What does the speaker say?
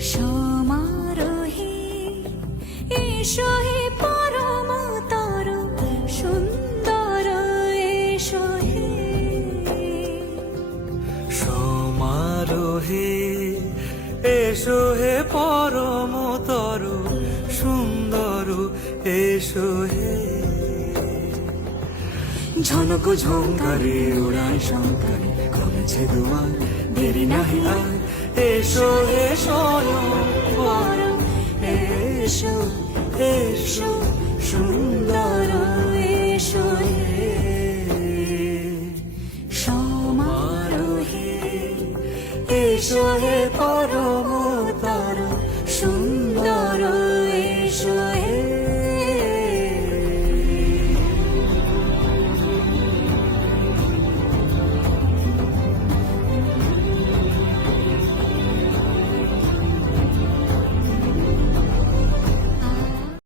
সমারোহে এসো হে পরমতর সুন্দর এসো হে সমারোহে এসো হে পরমতর সুন্দর এসো হে ঝনক ঝঙ্কারে উড়ায় শঙ্কারে কমেছে দুয়ার দেরি নাহি আর এসো হে স্বয়ং বর এসো এসো সুন্দর এসো হে সমারোহে এসো হে পর